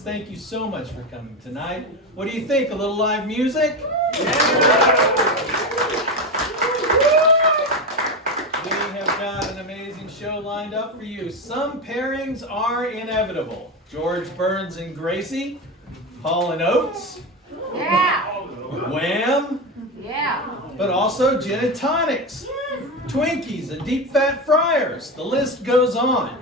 thank you so much for coming tonight. What do you think? A little live music? We have got an amazing show lined up for you. Some pairings are inevitable. George Burns and Gracie, Hall and Oates, Yeah. Wham, Yeah. but also gin and tonics, Twinkies and deep fat fryers. The list goes on.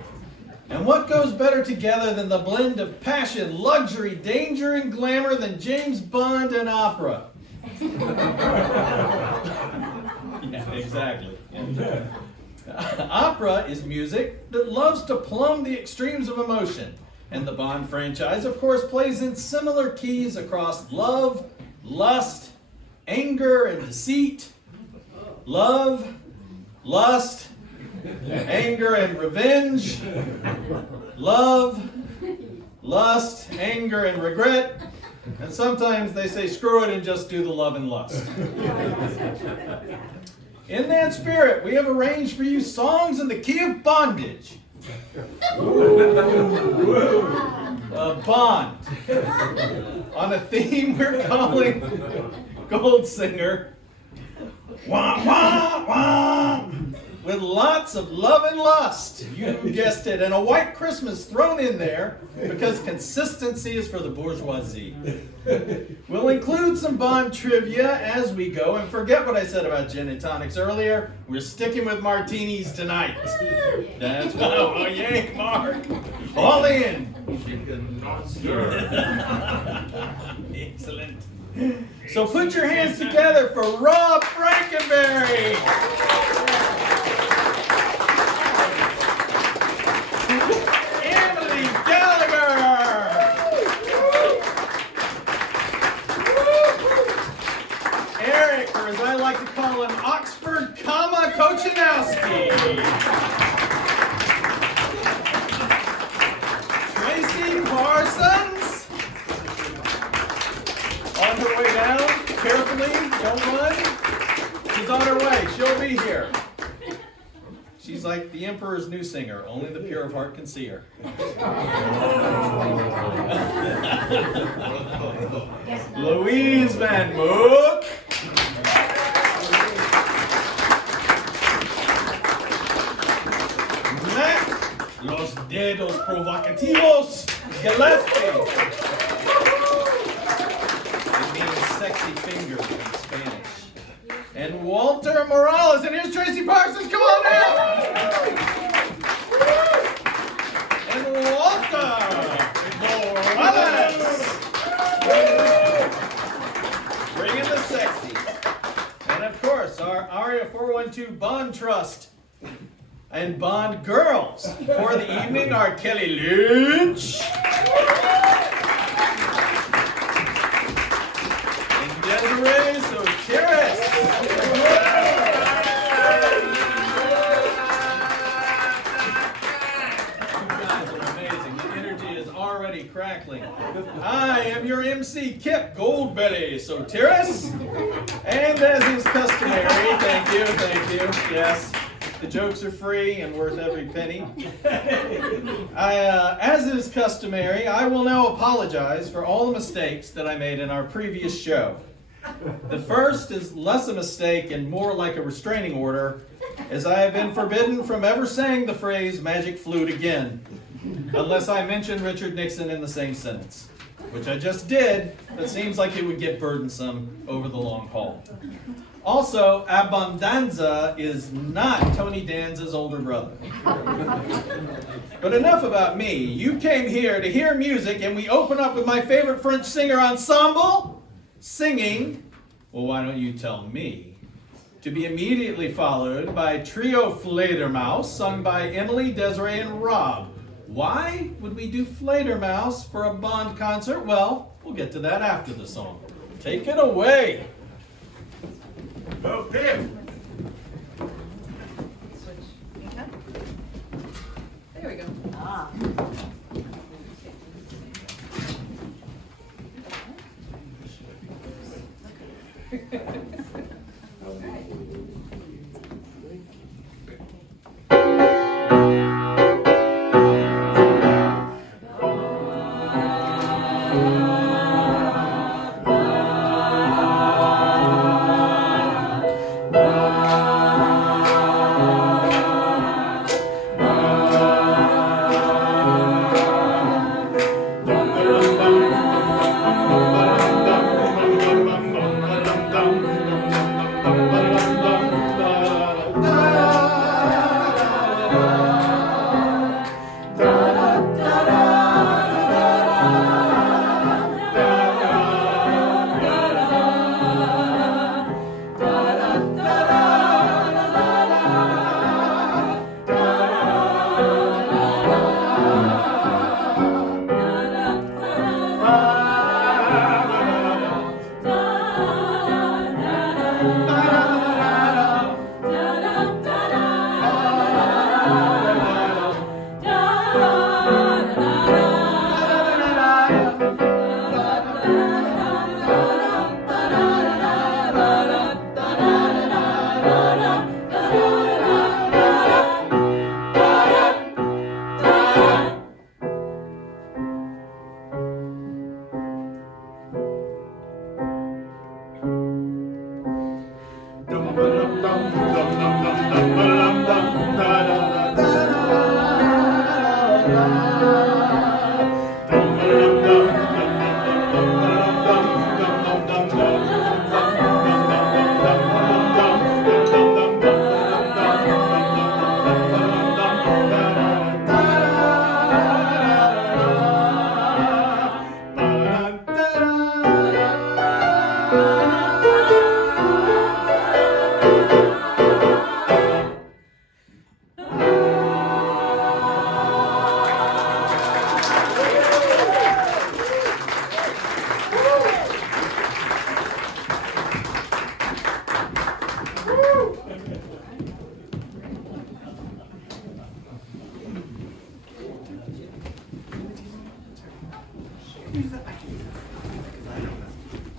And what goes better together than the blend of passion, luxury, danger, and glamour than James Bond and opera? Yeah, exactly. Yeah. Opera is music that loves to plumb the extremes of emotion. And the Bond franchise, of course, plays in similar keys across love, lust, anger, and deceit. Love, lust, anger, and revenge. Love, lust, anger, and regret. And sometimes they say, screw it and just do the love and lust. In that spirit, we have arranged for you songs in the key of bondage. Bond. On a theme we're calling Goldsinger. Wah, wah, wah. With lots of love and lust, you guessed it, and a white Christmas thrown in there because consistency is for the bourgeoisie. We'll include some Bond trivia as we go, and forget what I said about gin and tonics earlier. We're sticking with martinis tonight. That's right. Oh, yay, Mark. All in. Excellent. So put your hands together for Rob Frankenberry. As I like to call him, Oxford, Kochanowski. Tracey Parsons. On her way down, carefully, don't run. She's on her way, she'll be here. She's like the Emperor's new singer, only the pure of heart can see her. Louise van Mook. Los dedos provocativos, Gillespie. It means sexy fingers in Spanish. And Walter Morales, and here's Tracey Parsons, come on now! And Walter Morales! Bring in the sexy. And of course, our Aria 412 Bond Trust. And Bond girls. For the evening are Kelly Lynch and Desiree Soteres. You guys are amazing. The energy is already crackling. I am your MC Kip Soteres. And as is customary, thank you, yes. The jokes are free and worth every penny. As is customary, I will now apologize for all the mistakes that I made in our previous show. The first is less a mistake and more like a restraining order, as I have been forbidden from ever saying the phrase magic flute again, unless I mention Richard Nixon in the same sentence, which I just did, but seems like it would get burdensome over the long haul. Also, Abundanza is not Tony Danza's older brother. But enough about me. You came here to hear music, and we open up with my favorite French singer ensemble, singing, well, why don't you tell me? To be immediately followed by Trio Fledermaus, sung by Emily, Desiree, and Rob. Why would we do Fledermaus for a Bond concert? Well, we'll get to that after the song. Take it away. Okay. There we go.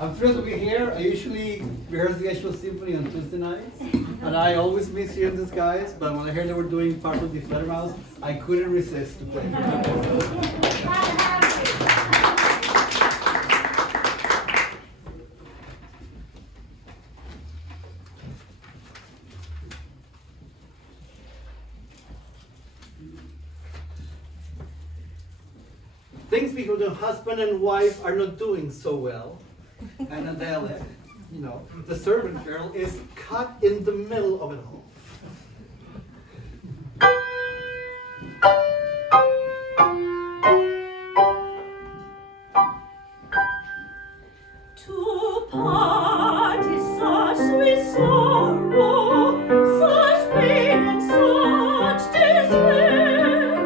I'm thrilled to be here. I usually rehearse the actual symphony on Tuesday nights, and I always miss hearing these guys, but when I heard they were doing part of the Fledermaus, I couldn't resist to play. Things because the husband and wife are not doing so well. And Adele, you know, the servant girl is caught in the middle of it all. To part is such sweet sorrow, such pain and such despair.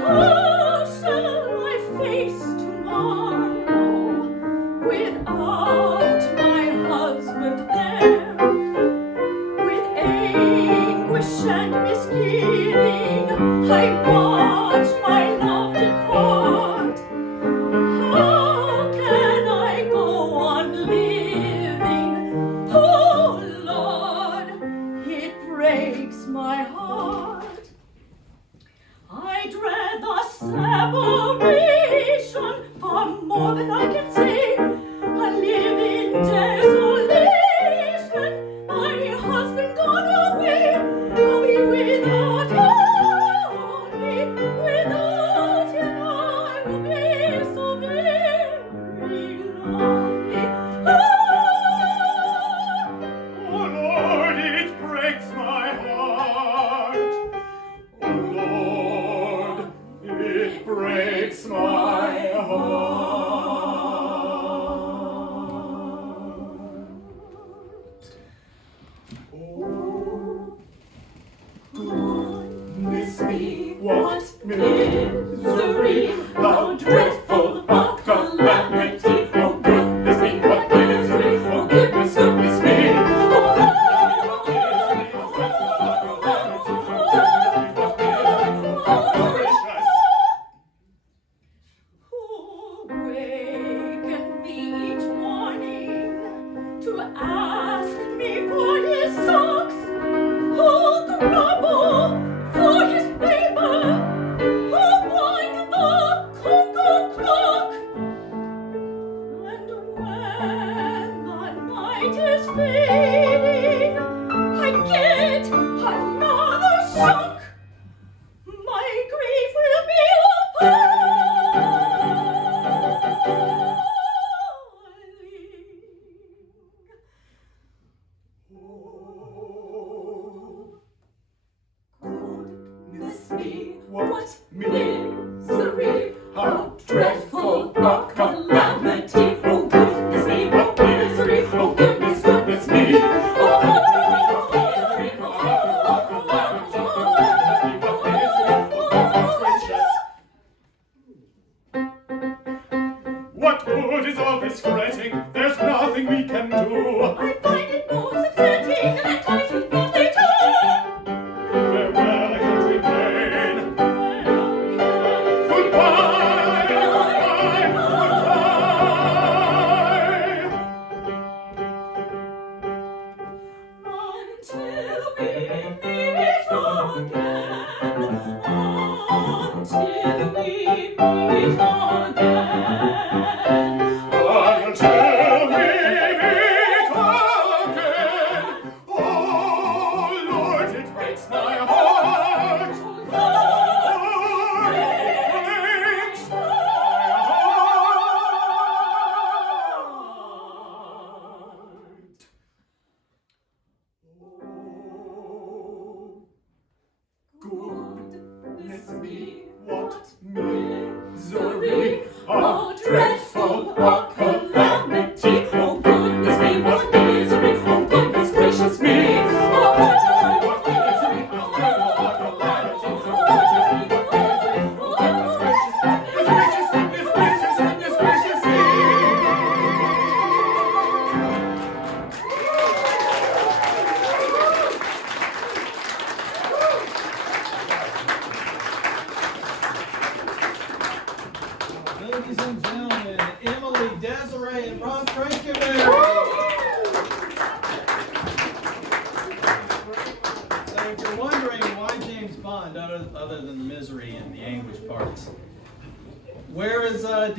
How shall I face tomorrow without my husband there? With anguish and misgiving, I watch my love depart. How can I go on living? Oh Lord, it breaks my heart. I dread the separation far more than I can say. I live in desolation. My husband gone away. I'll be without only. Without him I will be so very lonely. Oh Lord, it breaks my heart. Oh Lord, it breaks my heart. Oh, goodness me, what misery, how dreadful a calamity. Oh, goodness me, what misery, oh, goodness me. Waken me each morning to ask me for his socks, who'll grumble for his paper, who'll wind the cuckoo clock. And when the night is fading, I get another shock. My grief will be Goodness me, what misery, how dreadful a calamity. Oh, goodness me, what misery, oh, goodness me. Oh, misery, oh, calamity. Oh, goodness me, what misery, oh, goodness gracious. What good is all this fretting? There's nothing we can do. I find it most upsetting that I should not return. Farewell, I can't remain. When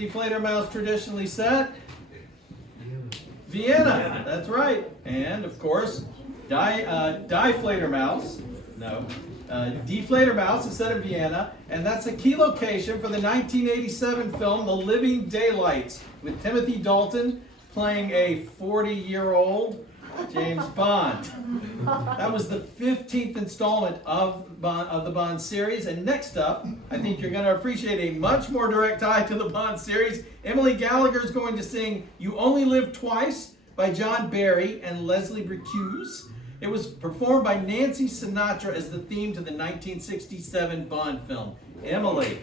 D Fledermaus traditionally set? Vienna, that's right. And of course, Die Fledermaus, no, D Fledermaus is set in Vienna, and that's a key location for the 1987 film The Living Daylights, with Timothy Dalton playing a 40-year-old James Bond. That was the 15th installment of the Bond series. And next up, I think you're going to appreciate a much more direct tie to the Bond series. Emily Gallagher is going to sing You Only Live Twice by John Barry and Leslie Bricusse. It was performed by Nancy Sinatra as the theme to the 1967 Bond film. Emily.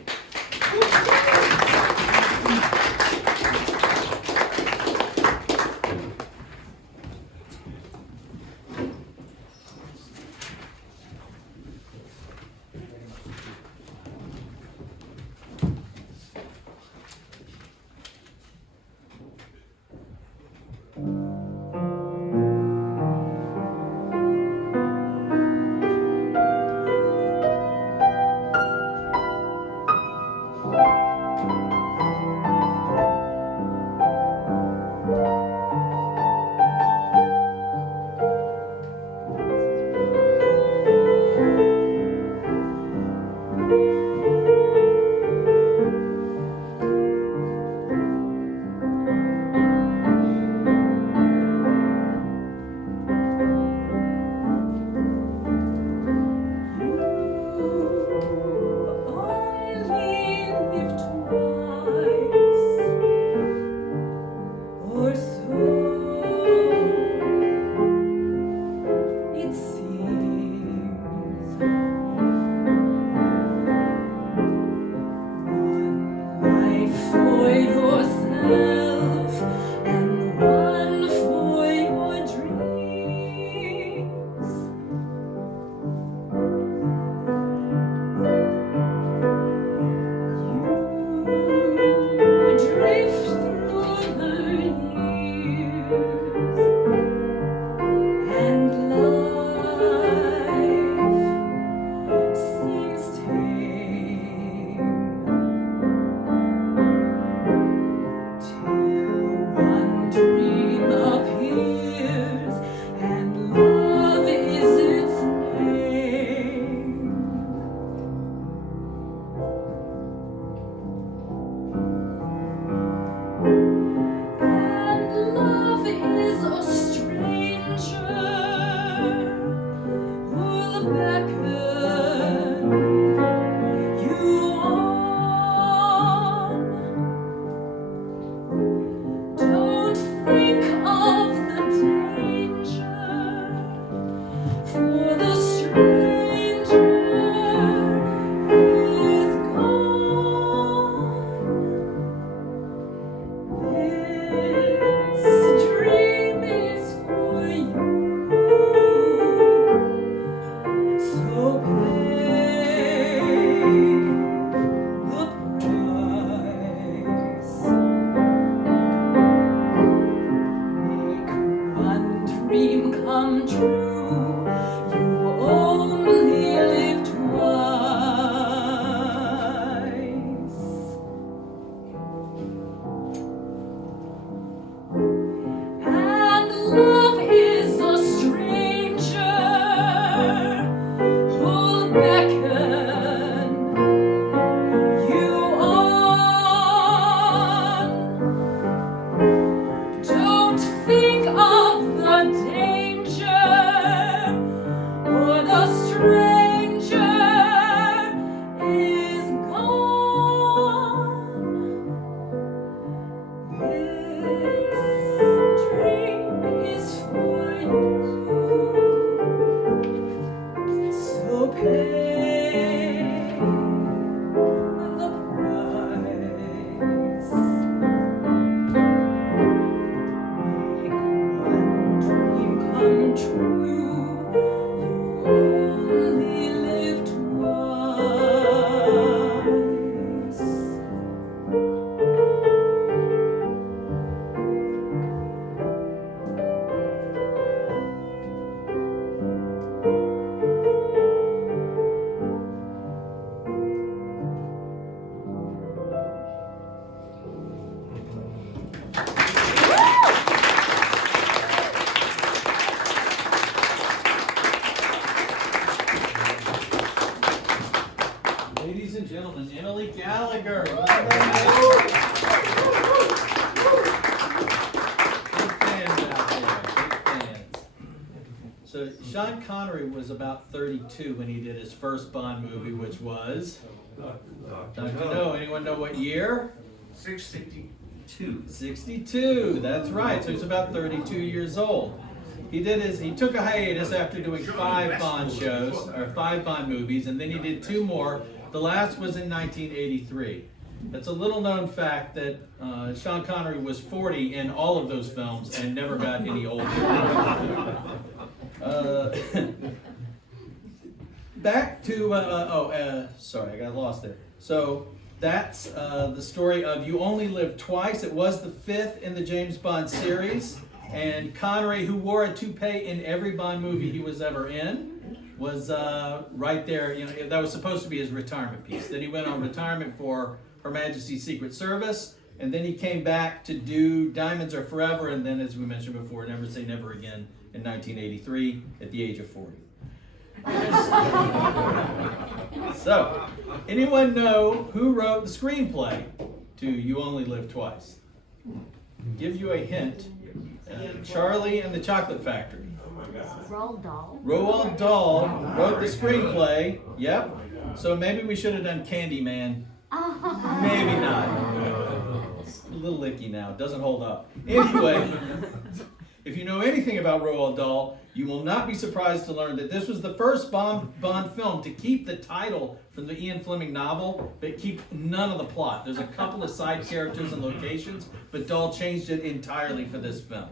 So Sean Connery was about 32 when he did his first Bond movie, which was, don't you know? Anyone know what year? 62. That's right. So he's about 32 years old. He took a hiatus after doing 5 Bond shows, or 5 Bond movies, and then he did 2 more. The last was in 1983. It's a little known fact that Sean Connery was 40 in all of those films and never got any older. Back to, sorry, I got lost there. So that's the story of You Only Live Twice. It was the 5th in the James Bond series. And Connery, who wore a toupee in every Bond movie he was ever in, was right there. You know, that was supposed to be his retirement piece. Then he went on retirement for Her Majesty's Secret Service, and then he came back to do Diamonds Are Forever, and then, as we mentioned before, Never Say Never Again in 1983 at the age of 40. So, anyone know who wrote the screenplay to You Only Live Twice? Give you a hint. Charlie and the Chocolate Factory. Roald Dahl. Roald Dahl wrote the screenplay. Yep. So maybe we should have done Candyman. Maybe not. It's a little icky now. It doesn't hold up. Anyway, if you know anything about Roald Dahl, you will not be surprised to learn that this was the first Bond film to keep the title from the Ian Fleming novel, but keep none of the plot. There's a couple of side characters and locations, but Dahl changed it entirely for this film.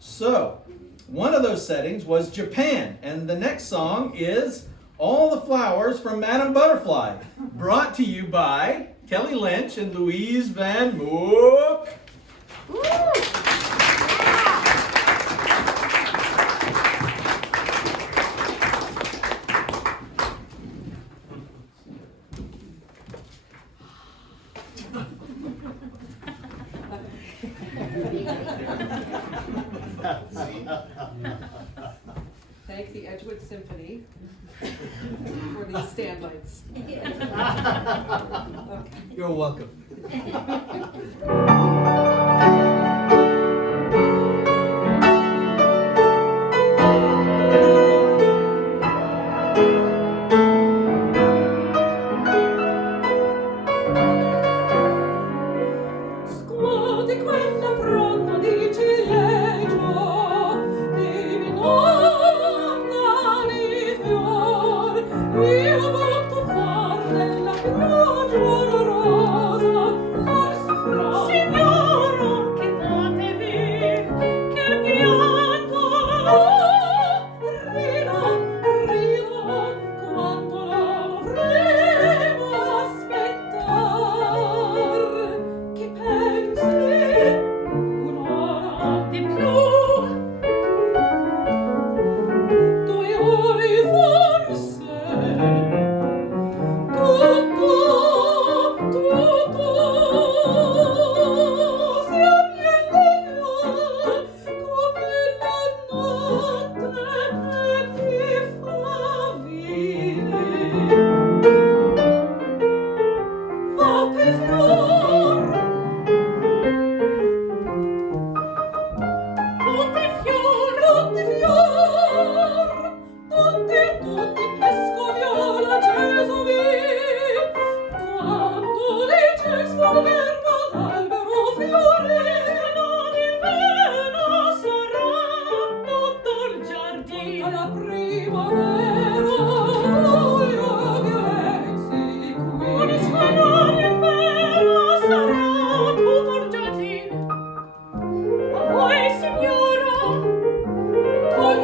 So, one of those settings was Japan, and the next song is All the Flowers from Madame Butterfly, brought to you by Kelly Lynch and Louise van Mook. Woo! Thank the Edgewood Symphony for these standlights. Okay. You're welcome. Scuoti quella fronda di ciliegio, devi non dare fior. Io ho voluto far della pioggia rosa l'arso fra. Signora, che potevi, che pianto, rido, quanto l'avremo aspettar. Che pensi un'ora di più? 2 ore forse. Tutto si avviene come la notte ti fa vivere. Va per fior, tutti fior, tutti pesco viola gesovi. Quando dice il suo verbo d'albero fiore, non il vero sarà tutto il giardino. Alla primavera noi ragazzi qui. Non il vero sarà tutto il giardino. A voi signora, col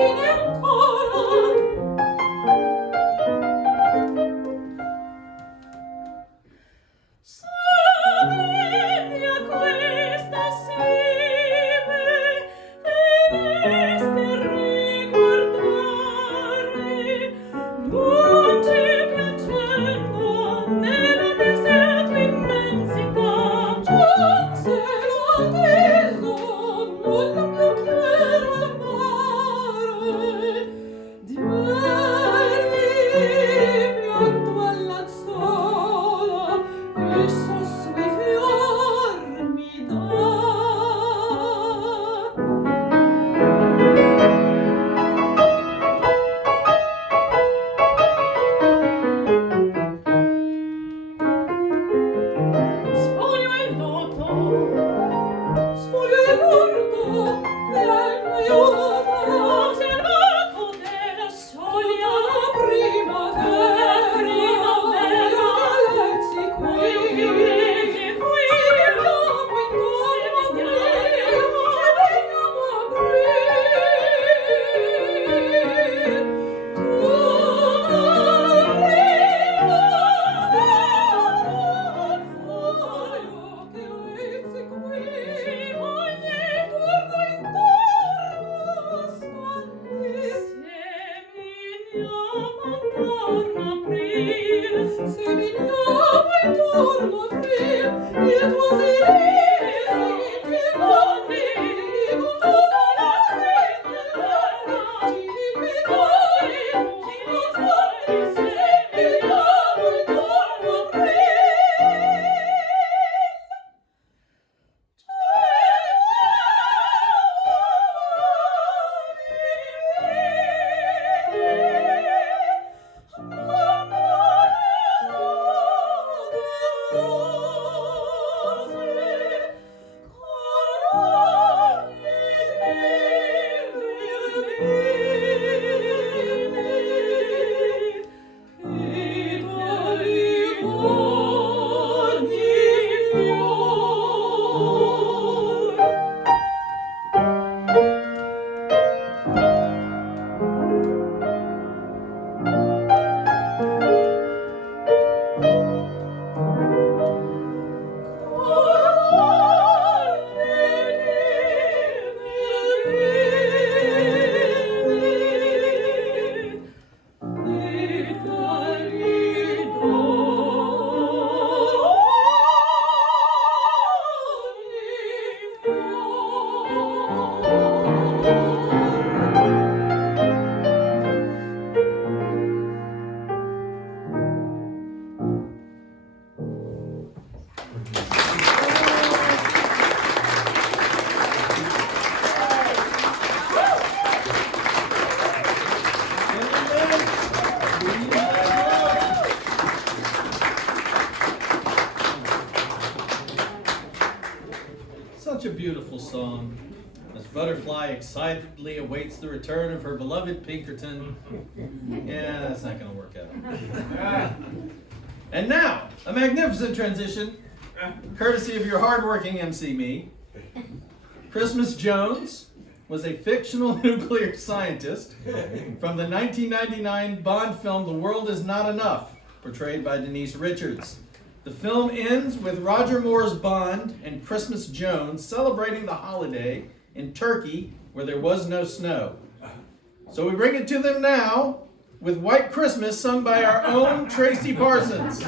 song as Butterfly excitedly awaits the return of her beloved Pinkerton. Yeah, that's not going to work out. And now, a magnificent transition, courtesy of your hardworking MC me. Christmas Jones was a fictional nuclear scientist from the 1999 Bond film The World Is Not Enough, portrayed by Denise Richards. The film ends with Roger Moore's Bond and Christmas Jones celebrating the holiday in Turkey where there was no snow. So we bring it to them now with White Christmas sung by our own Tracey Parsons.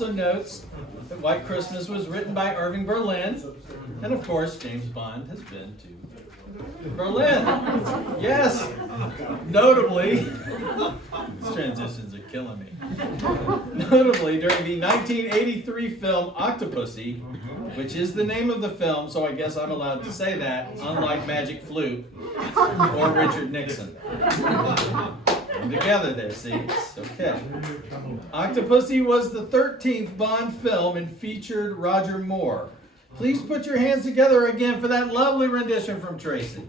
also notes that White Christmas was written by Irving Berlin. And of course, James Bond has been to Berlin. Yes, notably, these transitions are killing me. Notably, during the 1983 film Octopussy, which is the name of the film, so I guess I'm allowed to say that, unlike Magic Flute or Richard Nixon. I'm together there, see? It's okay. Octopussy was the 13th Bond film and featured Roger Moore. Please put your hands together again for that lovely rendition from Tracey.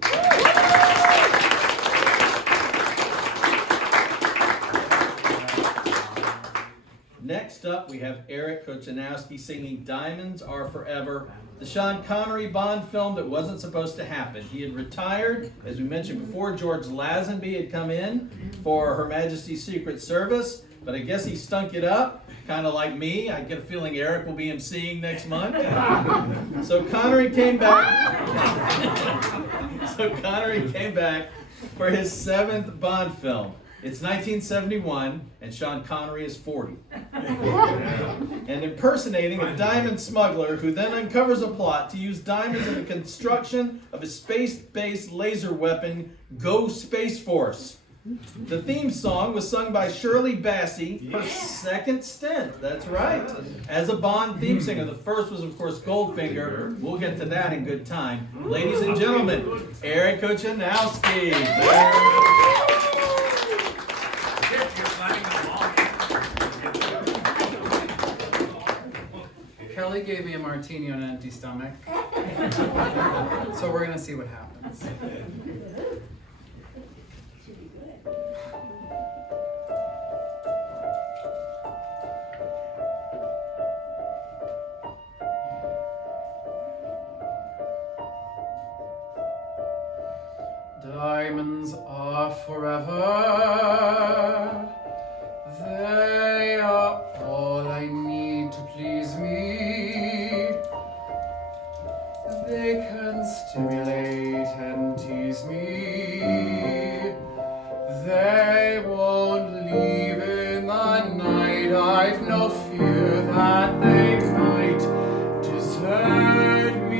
Next up, we have Eric Kochanowski singing Diamonds Are Forever, the Sean Connery Bond film that wasn't supposed to happen. He had retired. As we mentioned before, George Lazenby had come in for Her Majesty's Secret Service, but I guess he stunk it up, kind of like me. I get a feeling Eric will be emceeing next month. So Connery came back. For his 7th Bond film. It's 1971, and Sean Connery is 40. And impersonating a diamond smuggler who then uncovers a plot to use diamonds in the construction of a space-based laser weapon, Go Space Force. The theme song was sung by Shirley Bassey, her second stint, that's right, as a Bond theme singer. The first was, of course, Goldfinger. We'll get to that in good time. Ladies and gentlemen, Eric Kochanowski. Kelly gave me a martini on an empty stomach. So we're gonna see what happens. Diamonds are forever. They are all I need to please me. They can stimulate and tease me. They won't leave in the night. I've no fear that they might desert me.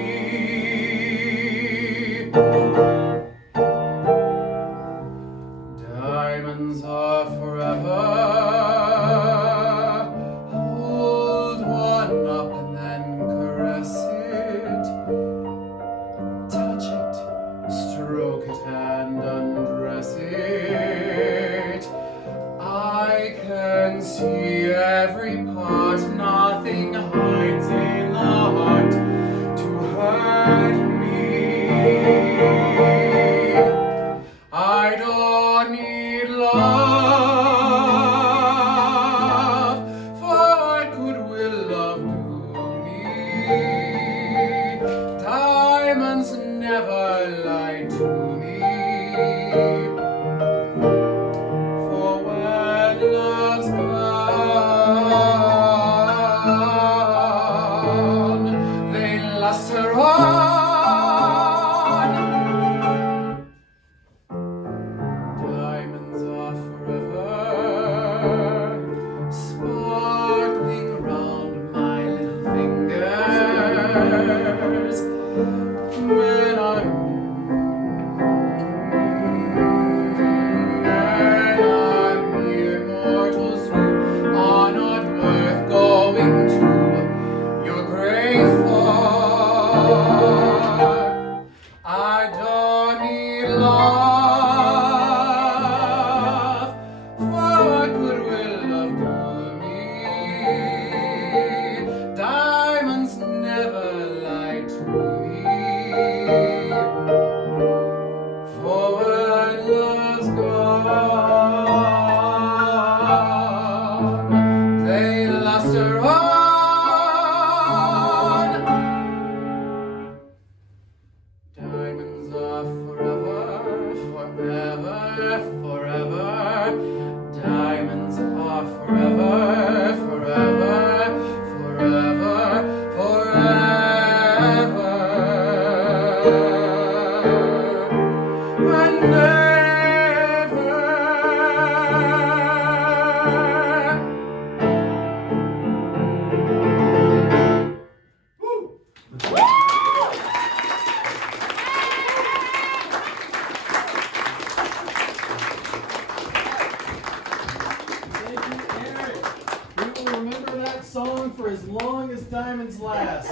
song for as long as diamonds last.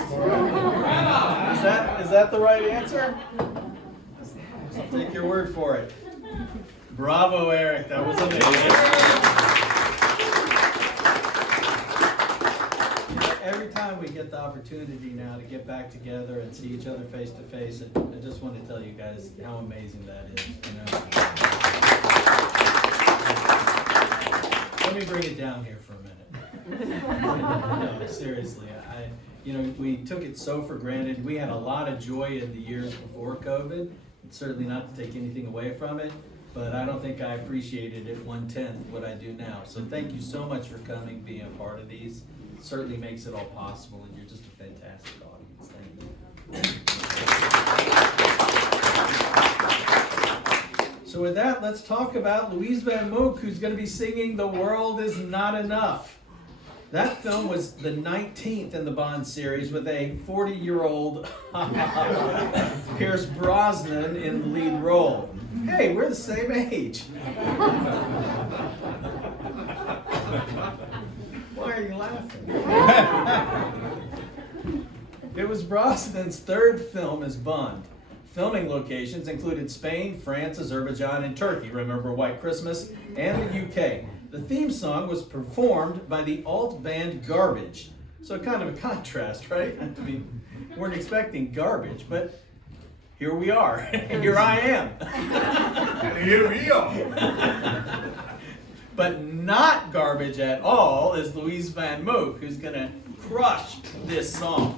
Is that the right answer? I'll take your word for it. Bravo, Eric. That was amazing. Every time we get the opportunity now to get back together and see each other face to face, I just want to tell you guys how amazing that is. Let me bring it down here for a minute. No, seriously, we took it so for granted. We had a lot of joy in the years before COVID. It's certainly not to take anything away from it, but I don't think I appreciated it 1/10 what I do now. So thank you so much for coming, being a part of these. It certainly makes it all possible, and you're just a fantastic audience. Thank you. So with that, let's talk about Louise van Mook, who's going to be singing "The World Is Not Enough." That film was the 19th in the Bond series with a 40-year-old Pierce Brosnan in the lead role. Hey, we're the same age. Why are you laughing? It was Brosnan's third film as Bond. Filming locations included Spain, France, Azerbaijan, and Turkey. Remember White Christmas? And the UK. The theme song was performed by the alt band Garbage. So kind of a contrast, right? I mean, we weren't expecting Garbage, but here we are. Here I am. Here we are. But not garbage at all is Louise van Mook, who's going to crush this song.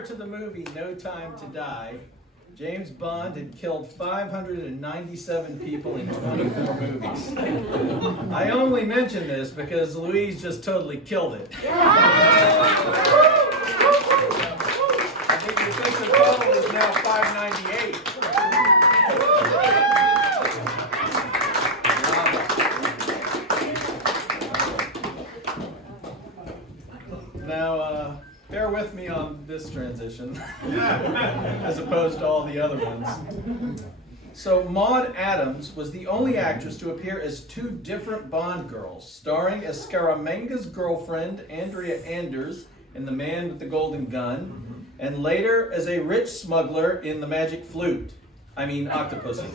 prior to the movie No Time to Die, James Bond had killed 597 people in 24 movies. I only mention this because Louise just totally killed it. I think the official total is now 598. Now, bear with me on this transition, as opposed to all the other ones. So, Maud Adams was the only actress to appear as two different Bond girls, starring as Scaramenga's girlfriend, Andrea Anders, in The Man with the Golden Gun, and later as a rich smuggler in The Magic Flute. I mean, Octopussy.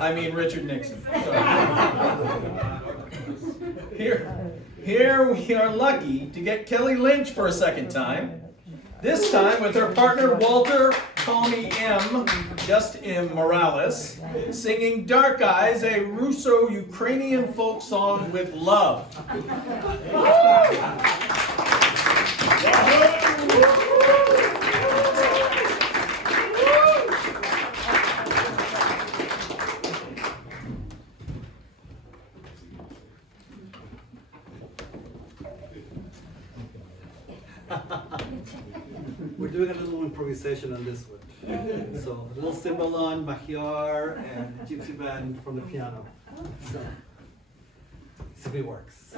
I mean, Richard Nixon. Here we are lucky to get Kelly Lynch for a second time. This time with her partner Walter, call me M, just M Morales, singing Dark Eyes, a Russo-Ukrainian folk song with love. We're doing a little improvisation on this one. So a little cymbalon, mahiar, and gypsy band from the piano. So, see if it works.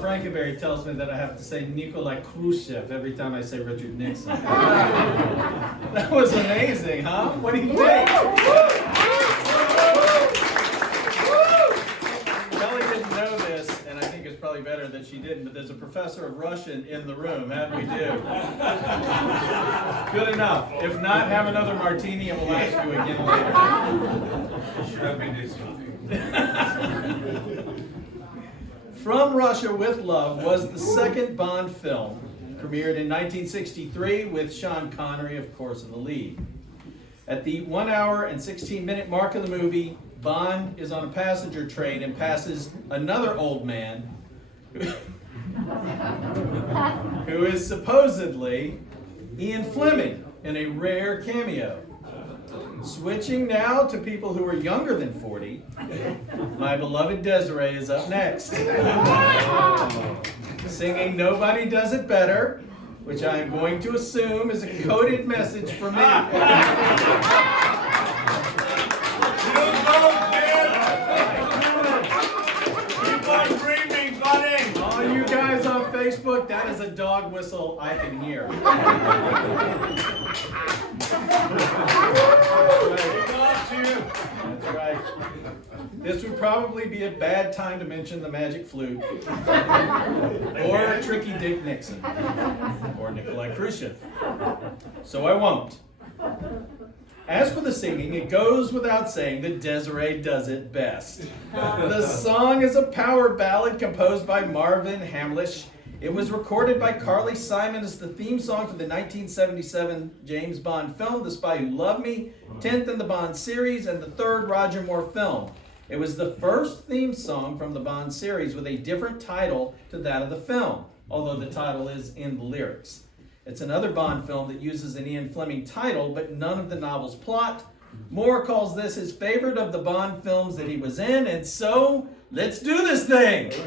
Frankenberry tells me that I have to say Nikolai Khrushchev every time I say Richard Nixon. That was amazing, huh? What do you think? professor of Russian in the room, and we do. Good enough. If not, have another martini and we'll ask you again later. From Russia with Love was the second Bond film, premiered in 1963 with Sean Connery, of course, in the lead. At the 1 hour and 16-minute mark of the movie, Bond is on a passenger train and passes another old man who is supposedly Ian Fleming in a rare cameo. Switching now to people who are younger than 40, my beloved Desiree is up next. Singing Nobody Does It Better, which I am going to assume is a coded message for me. All you guys on Facebook, that is a dog whistle I can hear. That's right. This would probably be a bad time to mention the magic flute, or Tricky Dick Nixon, or Nikolai Khrushchev. So I won't. As for the singing, it goes without saying that Desiree does it best. The song is a power ballad composed by Marvin Hamlish. It was recorded by Carly Simon as the theme song for the 1977 James Bond film, The Spy Who Loved Me, 10th in the Bond series, and the third Roger Moore film. It was the first theme song from the Bond series with a different title to that of the film, although the title is in the lyrics. It's another Bond film that uses an Ian Fleming title, but none of the novel's plot. Moore calls this his favorite of the Bond films that he was in, and so, let's do this thing! Would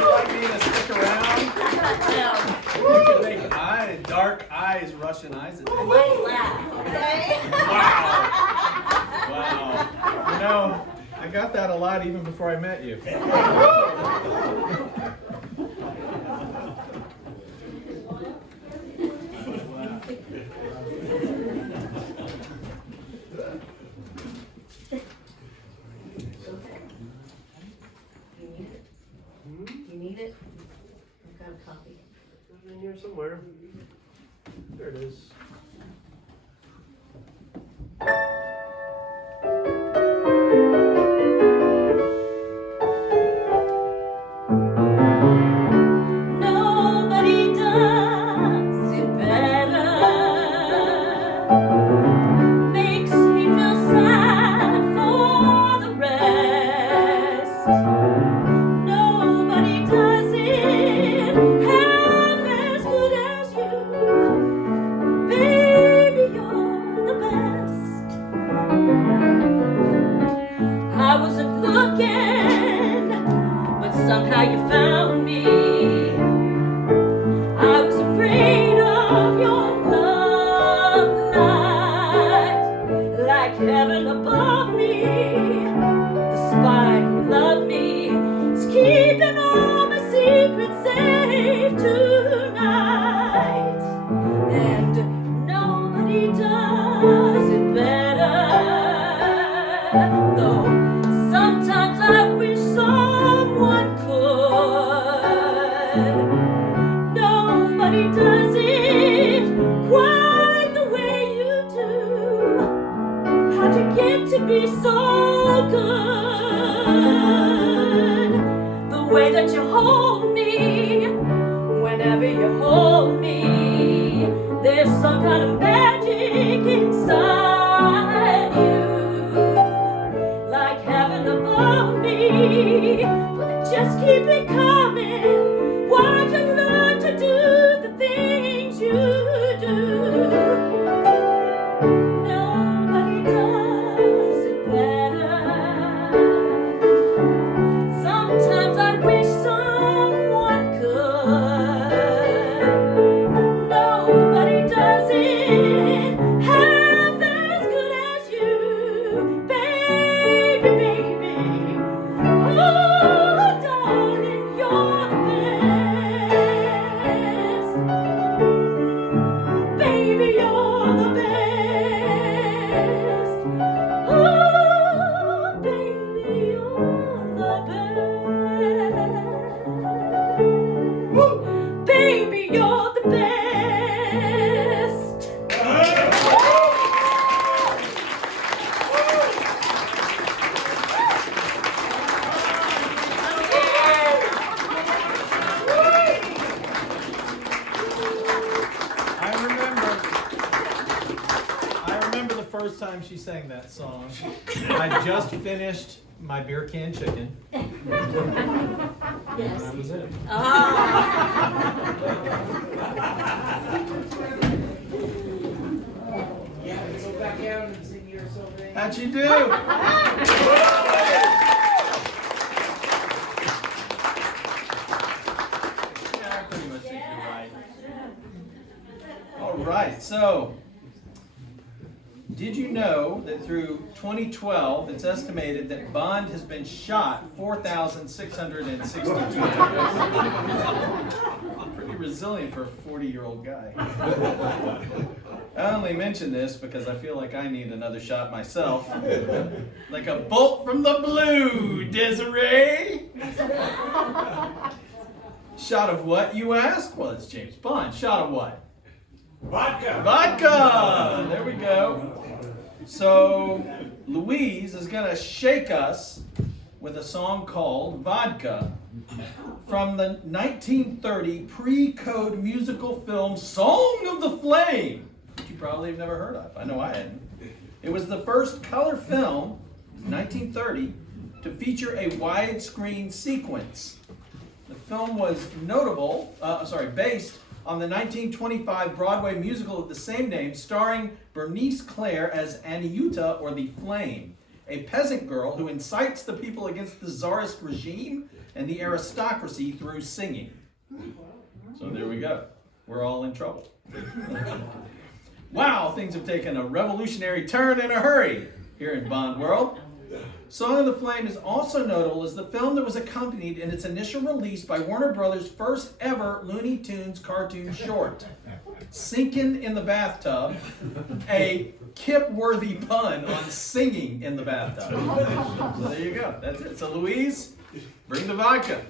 you like me to stick around? You can make dark eyes, Russian eyes. I might laugh, okay? Wow. You know, I got that a lot even before I met you. You need it? I've got a copy. In here somewhere. There it is. Nobody does it better. Makes me feel sad for the rest. Nobody does it half as good as you. Baby, you're the best. I wasn't looking, but somehow you found me. I was afraid of your love light, like heaven above me. The spy who loved me is keeping all my secrets safe tonight, and nobody does it better. Though sometimes I wish someone could. Nobody does it quite the way you do. How'd you get to be so good? The way that you hold me, whenever you hold me, there's some kind of magic inside you, like heaven above me. But just keep it coming. Why'd you learn to do the things you do? Nobody does it better. Sometimes I wish someone could. Nobody does it first time she sang that song. I just finished my beer can chicken. Yes. That was it. How'd you do? Yeah, I pretty much think you're right. All right, so did you know that through 2012, it's estimated that Bond has been shot 4,662 times? Pretty resilient for a 40-year-old guy. I only mention this because I feel like I need another shot myself. Like a bolt from the blue, Desiree! Shot of what, you ask? Well, it's James Bond. Shot of what? Vodka. Vodka! There we go. So, Louise is going to shake us with a song called Vodka from the 1930 pre-code musical film Song of the Flame, which you probably have never heard of. I know I hadn't. It was the first color film, 1930, to feature a widescreen sequence. The film was based on the 1925 Broadway musical of the same name, starring Bernice Clare as Aniuta, or the Flame, a peasant girl who incites the people against the czarist regime and the aristocracy through singing. So there we go. We're all in trouble. Wow, things have taken a revolutionary turn in a hurry here in Bond world. Song of the Flame is also notable as the film that was accompanied in its initial release by Warner Brothers' first ever Looney Tunes cartoon short, Sinkin' in the Bathtub, a Kip-worthy pun on singing in the bathtub. So there you go. That's it. So Louise, bring the vodka.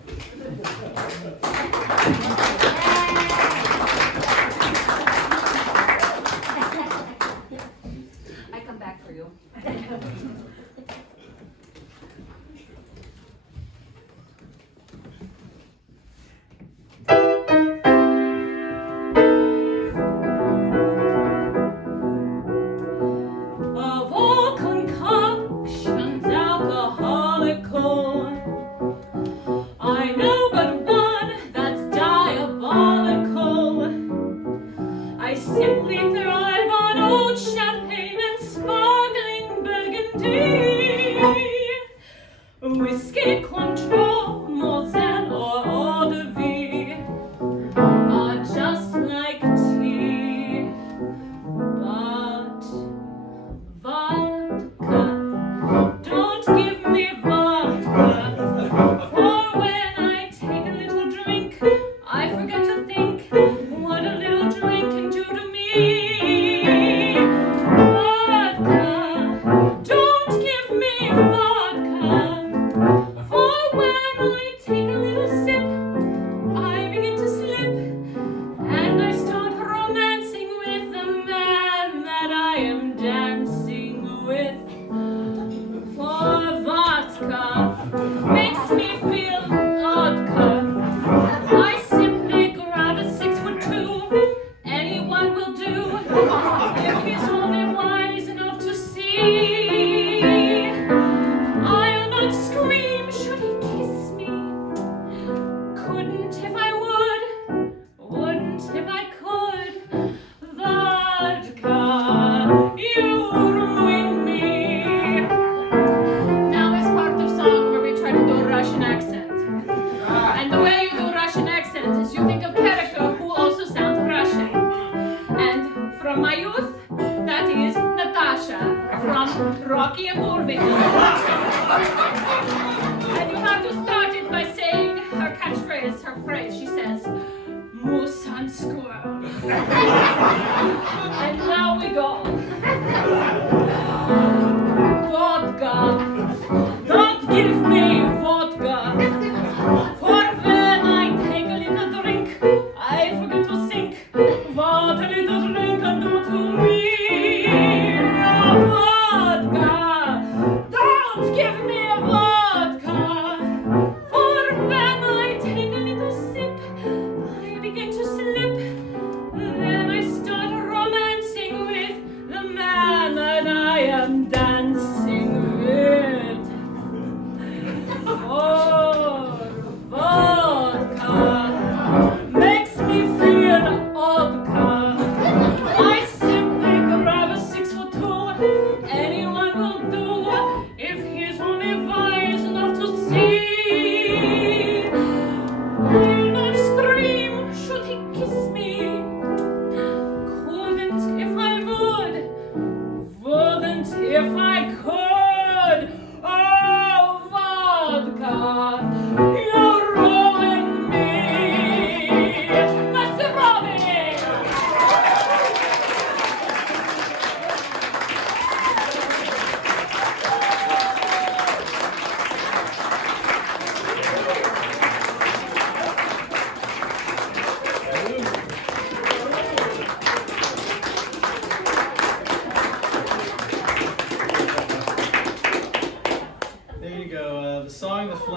I come back for you. Of all concoctions alcoholical, I know but one that's diabolical. I simply thrive on old champagne and sparkling burgundy. Whiskey, Cointreau, Moselle, or eau de vie are just like tea, but vodka, don't give me vodka, for when I take a little drink, I forget to think what a little drink can do to me. Vodka, don't give me vodka, for when I take a little sip, I begin to slip, and I start romancing with the man that I am dancing with. For vodka makes me feel vodka. I simply grab a 6'2", anyone will do, if he's only wise enough to see. I'll not scream should he kiss me, couldn't if I would, wouldn't if I could. Vodka, you ruin me. Now is part of song where we try to do a Russian accent. And the way you do Russian accent is you think of character who also sounds Russian. And from my youth, that is Natasha from Rocky and Bullwinkle. And you have to start it by saying her catchphrase, her phrase. She says, moose and squirrel. And now we go. Vodka, don't give me vodka, for when I take a little drink, I forget to think what a little drink can do to me. Vodka, don't give me vodka, for when I take a little sip, I begin to slip, then I start romancing with the man that I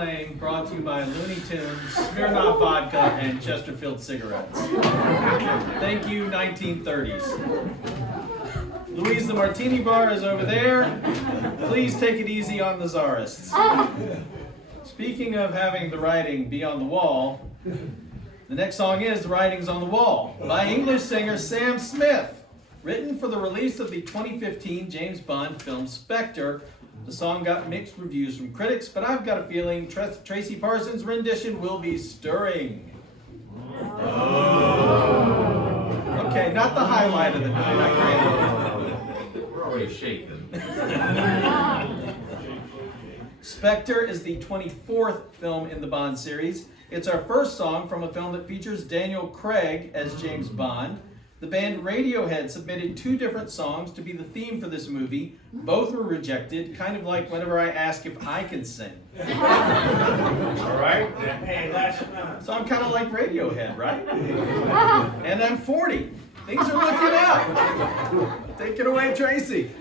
Flame, brought to you by Looney Tunes, Smirnoff Vodka, and Chesterfield cigarettes. Thank you, 1930s. Louise the Martini Bar is over there. Please take it easy on the czarists. Speaking of having the writing be on the wall, the next song is The Writing's on the Wall by English singer Sam Smith, written for the release of the 2015 James Bond film Spectre. The song got mixed reviews from critics, but I've got a feeling Tracey Parsons' rendition will be stirring. Okay, not the highlight of the night, I grant We're already shaking. Spectre is the 24th film in the Bond series. It's our first song from a film that features Daniel Craig as James Bond. The band Radiohead submitted 2 different songs to be the theme for this movie. Both were rejected, kind of like whenever I ask if I can sing. All right. Hey, last time. So I'm kind of like Radiohead, right? And I'm 40. Things are looking up. Take it away, Tracy.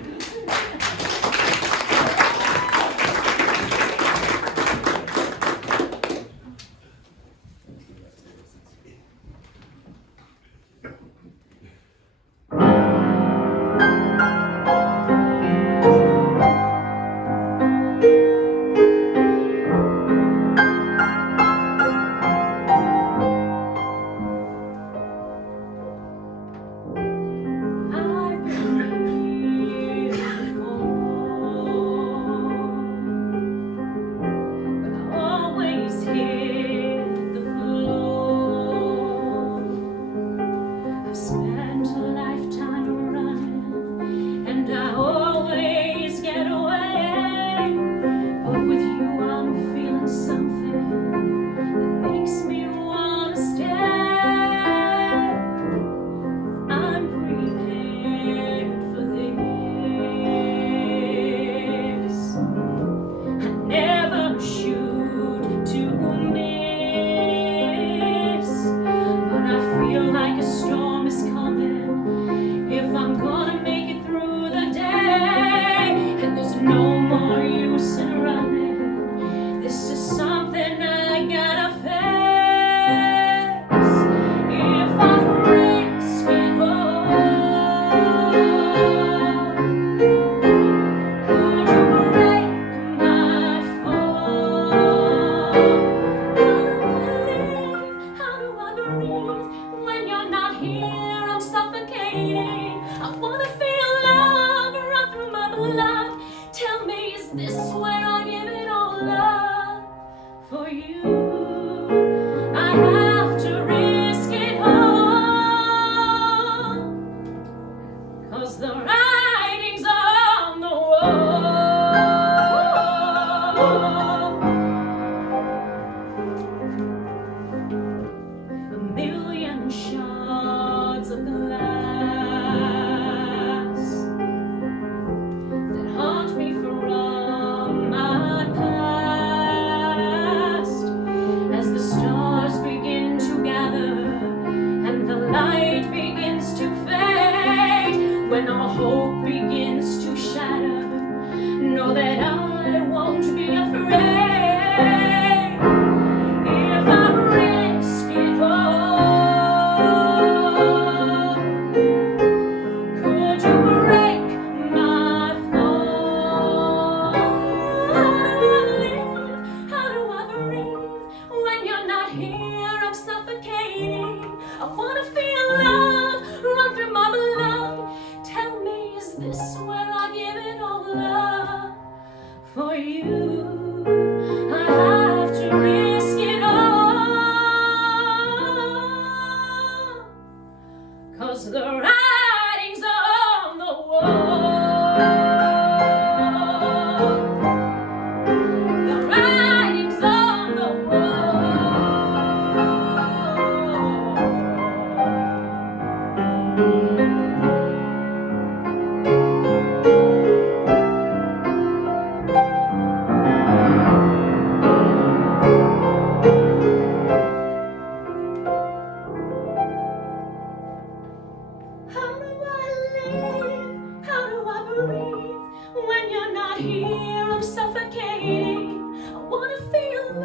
Here I'm suffocating. I wanna feel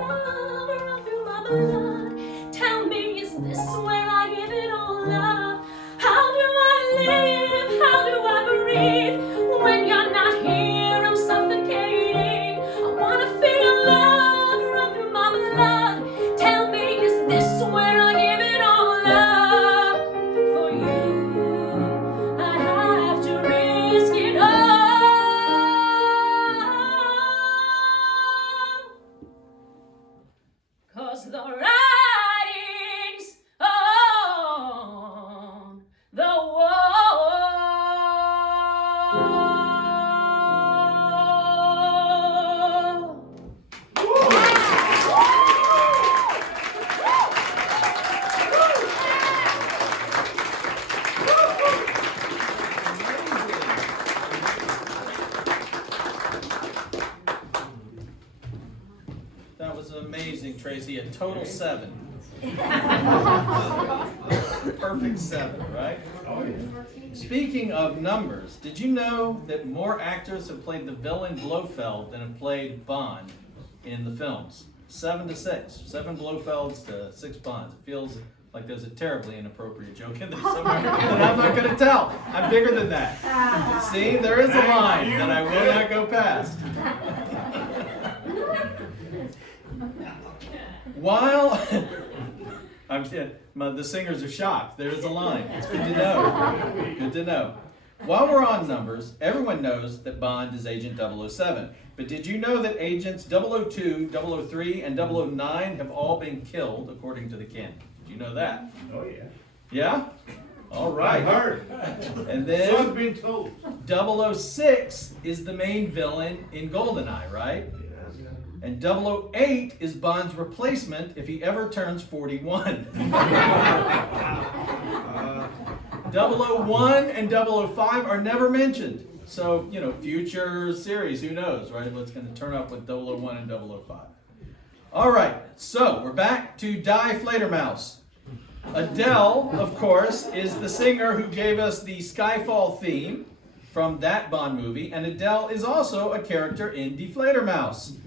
a total 7. Perfect 7, right? Oh, yeah. Speaking of numbers, did you know that more actors have played the villain Blofeld than have played Bond in the films? 7 to 6. 7 Blofelds to 6 Bonds. It feels like there's a terribly inappropriate joke in there somewhere that I'm not going to tell. I'm bigger than that. See, there is a line that I will not go past. While the singers are shocked, there's a line. It's good to know. Good to know. While we're on numbers, everyone knows that Bond is Agent 007. But did you know that Agents 002, 003, and 009 have all been killed, according to the canon? Did you know that? Oh, yeah. Yeah? All right. I heard. And So I've then been told. 006 is the main villain in GoldenEye, right? And 008 is Bond's replacement if he ever turns 41. 001 and 005 are never mentioned. So, future series, who knows, right? What's going to turn up with 001 and 005. All right, so we're back to Die Fledermaus. Adele, of course, is the singer who gave us the Skyfall theme from that Bond movie, and Adele is also a character in Die Fledermaus.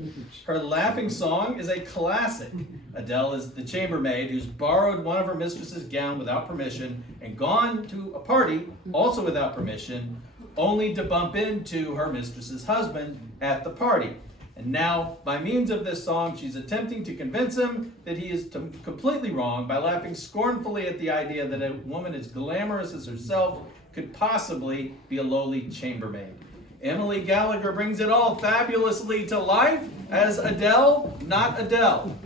Her laughing song is a classic. Adele is the chambermaid who's borrowed one of her mistress's gown without permission and gone to a party, also without permission, only to bump into her mistress's husband at the party. And now, by means of this song, she's attempting to convince him that he is completely wrong by laughing scornfully at the idea that a woman as glamorous as herself could possibly be a lowly chambermaid. Emily Gallagher brings it all fabulously to life as Adele, not Adele.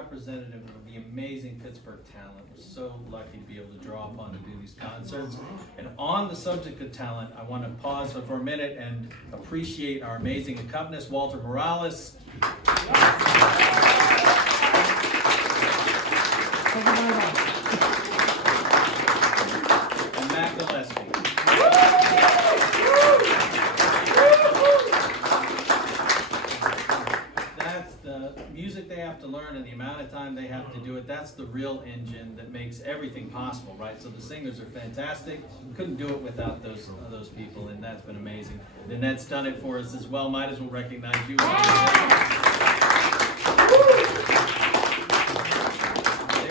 representative of the amazing Pittsburgh talent. We're so lucky to be able to draw upon to do these concerts. And on the subject of talent, I want to pause for a minute and appreciate our amazing accompanist, Walter Morales. Thank you very much. And Matt Gillespie. That's the music they have to learn and the amount of time they have to do it. That's the real engine that makes everything possible, right? So the singers are fantastic. Couldn't do it without those people, and that's been amazing. Nanette's done it for us as well. Might as well recognize you. They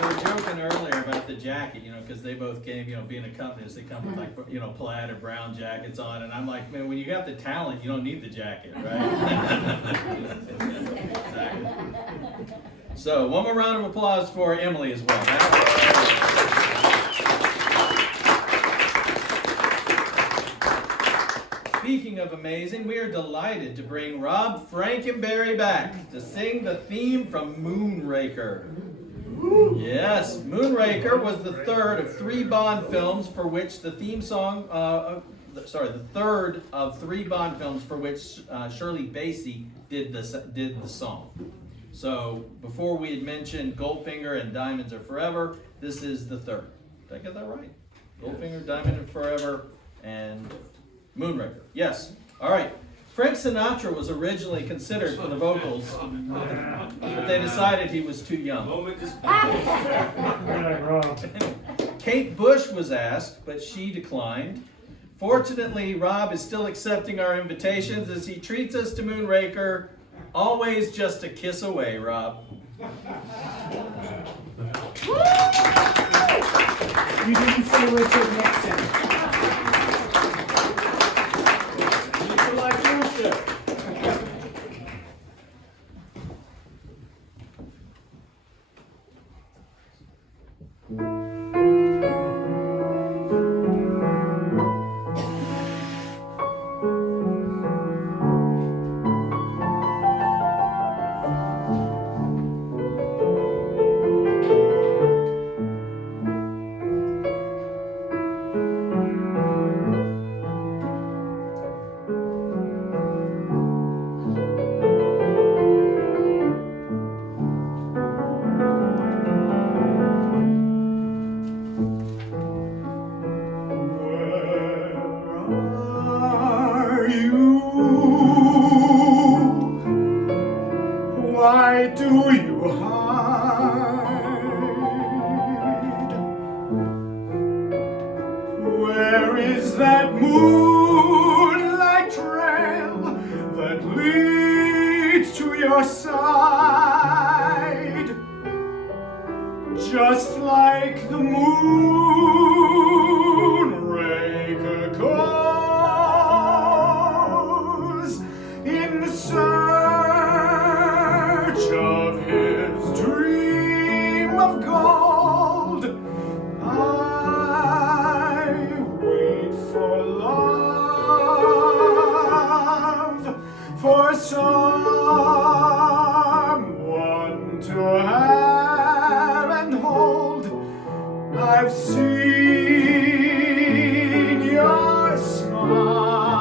were joking earlier about the jacket, because they both came, being accompanists, they come with like, plaid or brown jackets on, and I'm like, man, when you got the talent, you don't need the jacket, right? Exactly. So, one more round of applause for Emily as well. Speaking of amazing, we are delighted to bring Rob Frankenberry back to sing the theme from Moonraker. Yes, Moonraker was the third of 3 Bond films for which the theme song, the third of 3 Bond films for which Shirley Bassey did the song. So before we had mentioned Goldfinger and Diamonds Are Forever, this is the third. Did I get that right? Goldfinger, Diamond Are Forever, and Moonraker. Yes. All right. Frank Sinatra was originally considered for the vocals, but they decided he was too young. Kate Bush was asked, but she declined. Fortunately, Rob is still accepting our invitations as he treats us to Moonraker. Always just a kiss away, Rob. You didn't say Richard Nixon. Why do you hide? Where is that moonlight trail that leads to your side? Just like the moonraker goes in search of his dream of gold. I wait for love, for someone to have and hold. I've seen your smile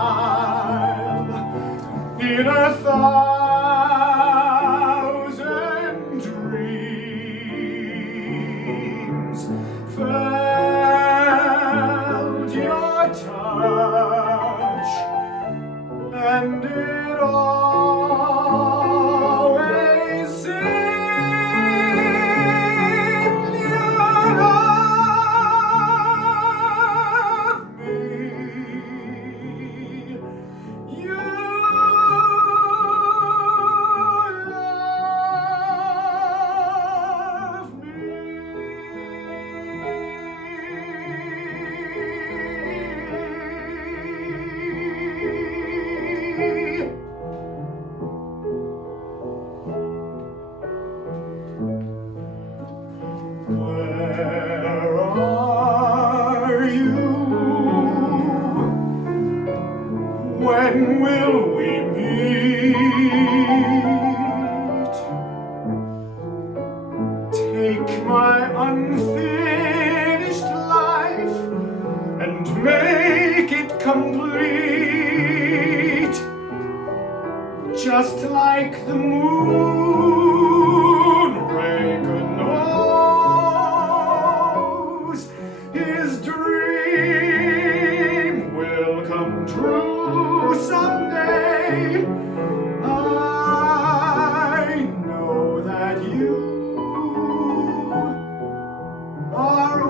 in 1,000 dreams, felt your touch, and it always seemed you love me. You love me. Where are you? When will we meet? just like the moonraker knows his dream will come true someday. I know that you are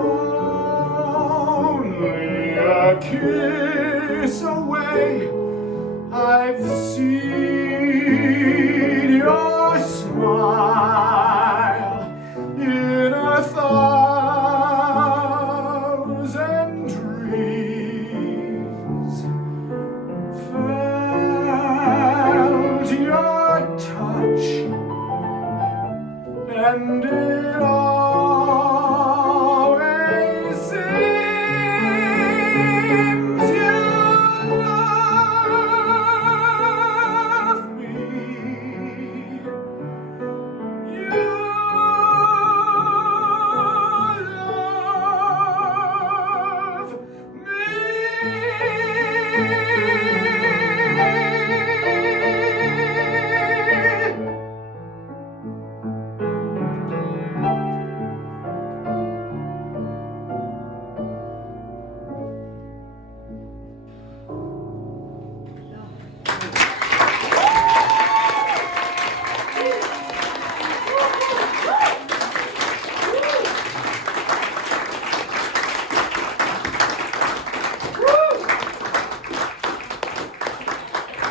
only a kiss away. I've seen your smile in 1,000 dreams, felt your touch, and it always seems you love me. You love me.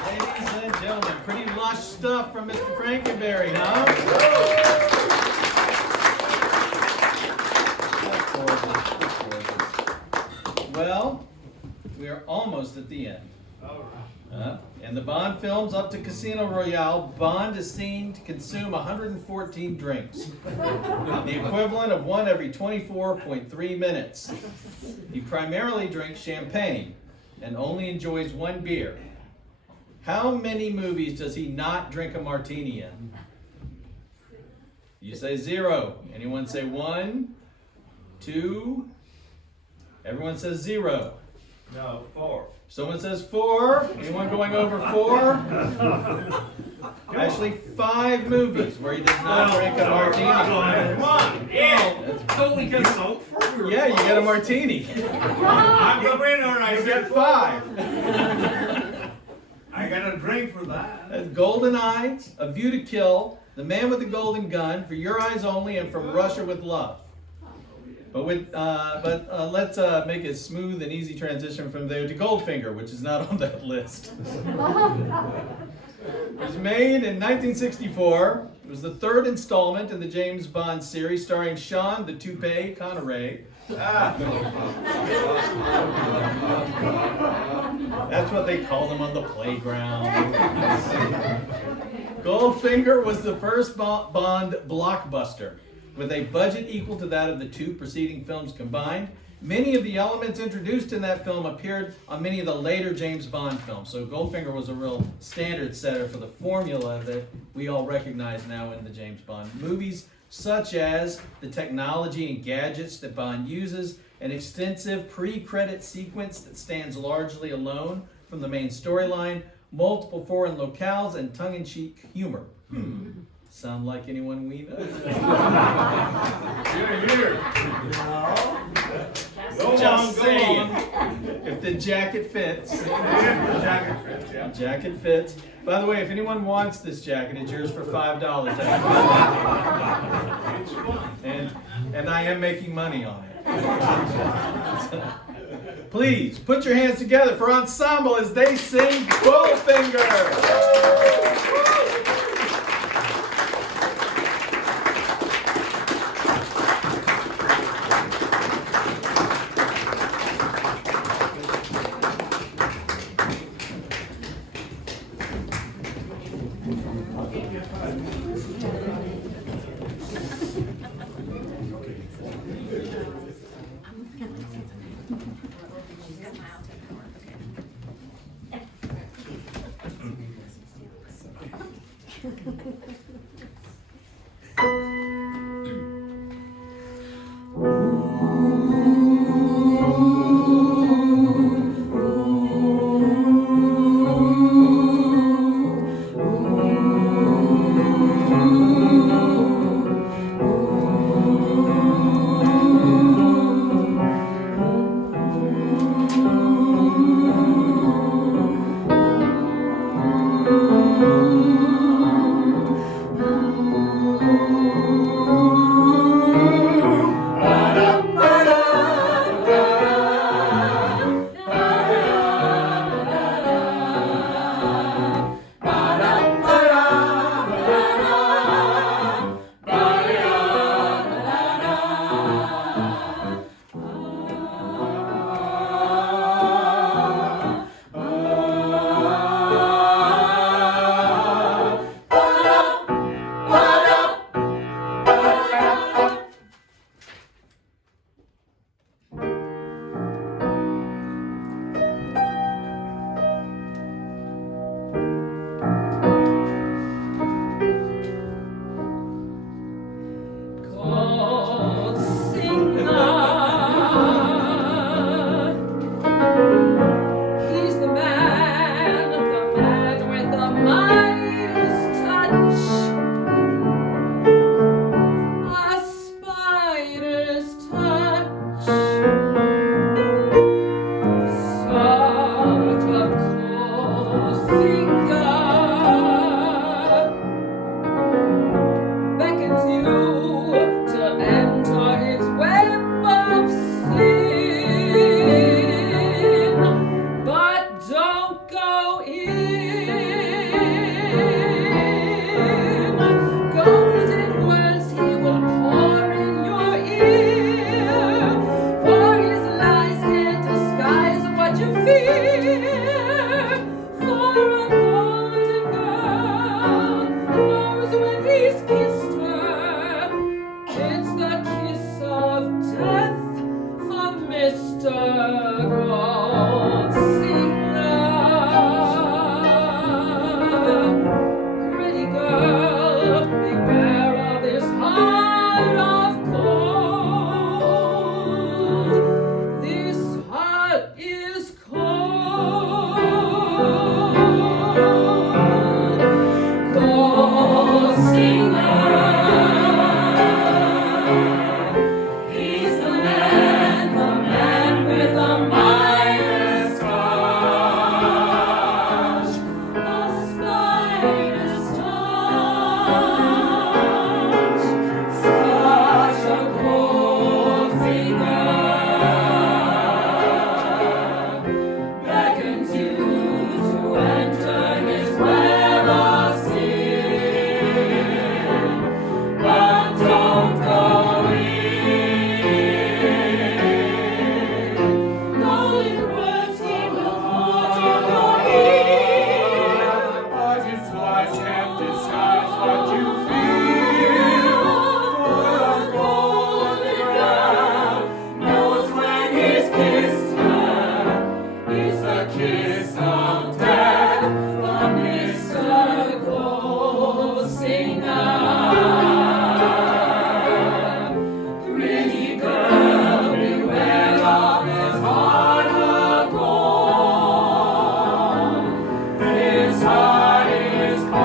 Ladies and gentlemen, pretty lush stuff from Mr. Frankenberry, huh? That's gorgeous. Well, we are almost at the end. In the Bond films up to Casino Royale, Bond is seen to consume 114 drinks, the equivalent of one every 24.3 minutes. He primarily drinks champagne and only enjoys one beer. How many movies does he not drink a martini in? You say 0. Anyone say 1, 2? Everyone says 0. No, 4. Someone says 4. Anyone going over 4? Actually, 5 movies where he does not drink a martini. Come on, yeah. So we can vote for you. Yeah, you get a martini. I'm the winner. I You said get 5. I got a drink for that. Golden Eyes, A View to Kill, The Man with the Golden Gun, For Your Eyes Only, and From Russia with Love. But let's make a smooth and easy transition from there to Goldfinger, which is not on that list. It was made in 1964. It was the 3rd installment in the James Bond series, starring Sean the Toupee Connery. That's what they called him on the playground. Goldfinger was the first Bond blockbuster, with a budget equal to that of the 2 preceding films combined. Many of the elements introduced in that film appeared on many of the later James Bond films. So Goldfinger was a real standard setter for the formula that we all recognize now in the James Bond movies, such as the technology and gadgets that Bond uses, an extensive pre-credit sequence that stands largely alone from the main storyline, multiple foreign locales, and tongue-in-cheek humor. Sound like anyone we know? Here. Just saying. If the jacket fits. Jacket fits, yeah. Jacket fits. By the way, if anyone wants this jacket, it's yours for $5. And I am making money on it. Please put your hands together for Ensemble as they sing Goldfinger. beckons you to enter his web of sin, but don't go in. Golden words he will pour in your ear, for his lies can't disguise what you fear. For a golden girl knows when he's kissed her, it's the kiss of death for Mr. Goldsinger. Pretty girl, beware of this heart of gold. This heart is cold. Goldsinger, he's the man with the Midas touch, a spider's touch, such a Goldsinger beckons you to enter his web of sin, but don't go in. Golden words he will pour to your ear, But his lies can't disguise what you feel. for a golden girl knows when he's kissed her, it's the kiss of death for Mr. Goldsinger. Pretty girl, beware of his heart of gold. His heart is cold.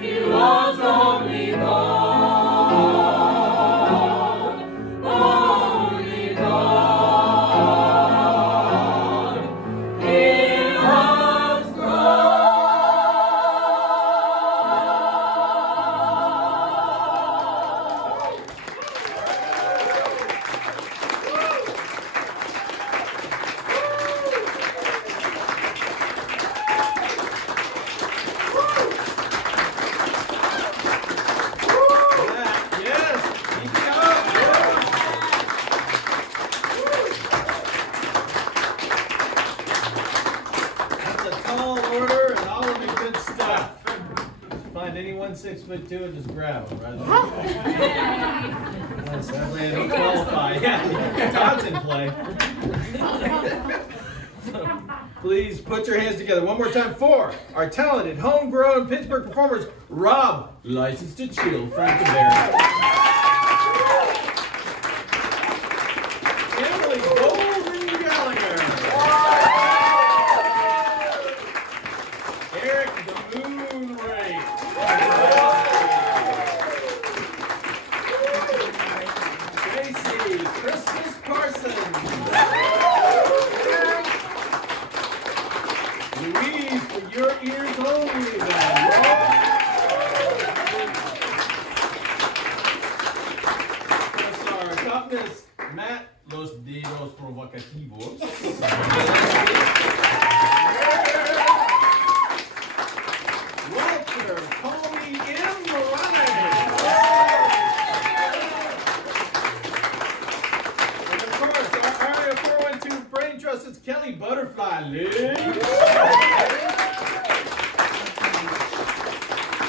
He loves only gold. Only gold. He loves Yes, keep it up. That's a tall order and all of the good stuff. Find anyone 6'2" and just grab them, right? Sadly, I don't qualify. Yeah, Todd's in play. So, please put your hands together one more time for our talented, homegrown Pittsburgh performers, Rob, licensed to chill, Frankenberry. Emily Golden Gallagher. Eric the Moon Ray. Tracey Parsons. Louise, for your ears only, then. Yes, our accompanist, Matt, Los Dedos Provocativos. Walter, call me in Morales. And of course, our Area 412 brain trust is Kelly Butterfly Lynch.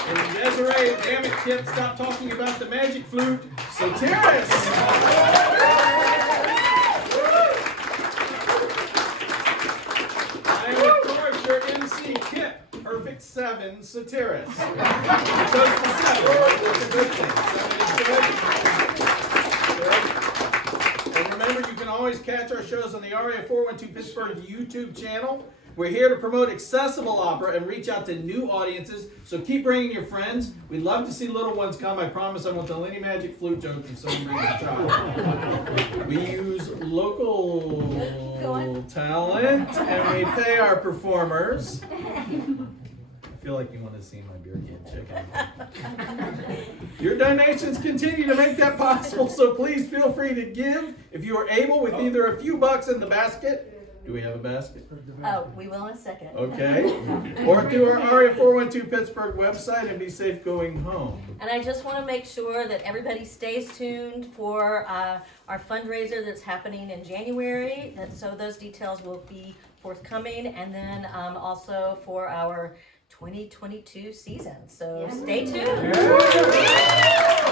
And Desiree, damn it, Kip, stop talking about the magic flute, Soteres. And of course, your MC Kip, Perfect 7 Soteres. Close to 7. That's a good thing. 7 is good. And remember, you can always catch our shows on the RA412 Pittsburgh YouTube channel. We're here to promote accessible opera and reach out to new audiences. So keep bringing your friends. We'd love to see little ones come. I promise I won't tell any magic flute jokes if someone brings a child. We use local talent and we pay our performers. I feel like you want to see my beer can chicken. Your donations continue to make that possible, so please feel free to give if you are able with either a few bucks in the basket. Do we have a basket? Oh, we will in a second. Okay. Or through our ARIA 412 Pittsburgh website and be safe going home. And I just want to make sure that everybody stays tuned for our fundraiser that's happening in January. And so those details will be forthcoming. And then also for our 2022 season. So stay tuned. Yeah.